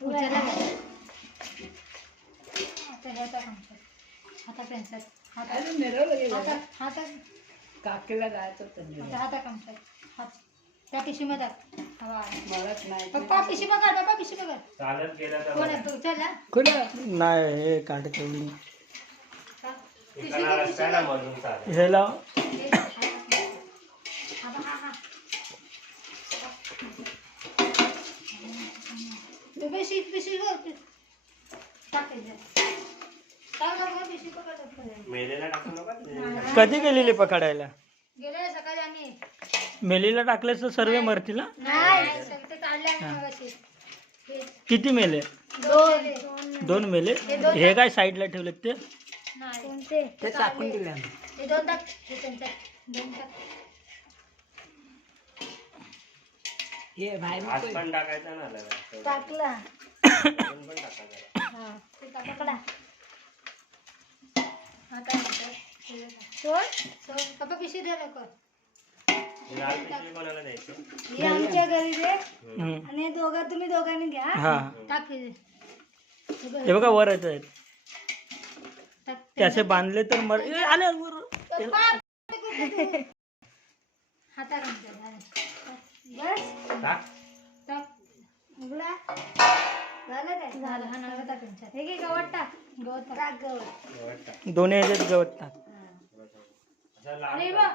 उचला हाता पेन्सिल हातात काकीला जायचं हाता कमसात हात त्या पिशवीमध्ये मलाच नाही पप्पा पिशवी बघा पप्पा पिशवी बघा चालत गेला तर कोण आहे तू चला कुठं नाही हे काढते एकाला रस्ता आहे ना मधून चालत. हे लाव मेलेला टाकू नका. कधी गेलेली पकडायला गेले सकाळी आणि मेलीला टाकले तर सर्व मरतील ना? नाही ते काढले मगाशी. किती मेले दोन मेले हे काय साईडला ठेवले ते नाही ते टाकून दिले ते दोन टाक हे त्यांच्या दोन टाक हे बाहेर हात पण टाकायचा ना त्याला. टाकला हातून पण टाकायचा. हा ते पकडा आता सोड पप्पा पिशवी द्या लवकर ही लाल पिशवी कोणाला द्यायची? हे आमच्या घरी दे हम्म. आणि तुम्ही दोघांनी घ्या हा टाक हे. हे बघा वर येत आहेत टाक. त्याचे बांधले तर मर ए, आले वर हातात आमच्या बस टाक. टाक उघडा झालं काय झालं हा नव्हता टाक तुमच्यात हे घे गवत टाक गवत टाक गवत गवत टाक. दोन्ही ह्याच्यात गवत टाक असं लाल अरे कर. वा